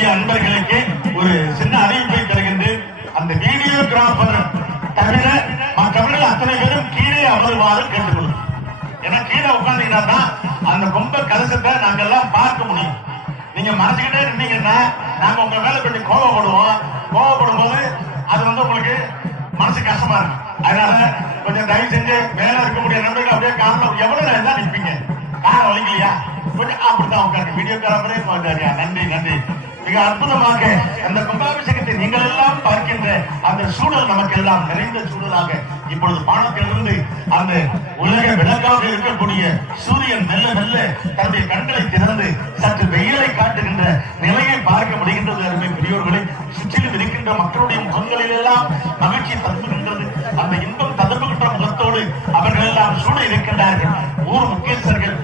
வரக்கூடிய அன்பர்களுக்கு ஒரு சின்ன அறிவிப்பை தருகின்றேன். அந்த வீடியோகிராபர் தவிர மற்றவர்கள் அத்தனை பேரும் கீழே அமர்வாறு கேட்டுக்கொள்ளும். ஏன்னா கீழே உட்கார்ந்தீங்கன்னா அந்த ரொம்ப கலசத்தை நாங்க எல்லாம் பார்க்க முடியும். நீங்க மறைச்சுக்கிட்டே இருந்தீங்கன்னா நாங்க உங்க மேல கொஞ்சம் கோவப்படும் போது அது உங்களுக்கு மனசு கஷ்டமா இருக்கும். அதனால கொஞ்சம் தயவு செஞ்சு மேல இருக்கக்கூடிய நண்பர்கள் அப்படியே காரணம் எவ்வளவு நேரம் தான் நிற்பீங்க, காரம் வலிக்கலையா, கொஞ்சம் அப்படித்தான் உட்காந்து வீடியோ காரப்பரே போட்டாரியா. நன்றி நன்றி. மிக அற்புதமாக அந்த கும்பாபிஷேகத்தை நீங்கள் எல்லாம் பார்க்கின்ற அந்த சூழல் நமக்கு எல்லாம் நிறைந்த சூழலாக இப்பொழுது பானத்திலிருந்து அந்த உலக விளக்காக இருக்கக்கூடிய சூரியன் மெல்ல மெல்ல தன்னுடைய கண்களை திறந்து சற்று வெயிலை காட்டுகின்ற நிலையை பார்க்க முடிகின்றது. அருமை பெரியோர்களை சுற்றிலும் இருக்கின்ற மக்களுடைய முகங்களில் எல்லாம் மகிழ்ச்சி தந்துகின்றது. அந்த இன்பம் ததும்புகின்ற முகத்தோடு அவர்கள் எல்லாம் சூழ இருக்கின்றார்கள். ஊர் முக்கியஸ்தர்கள்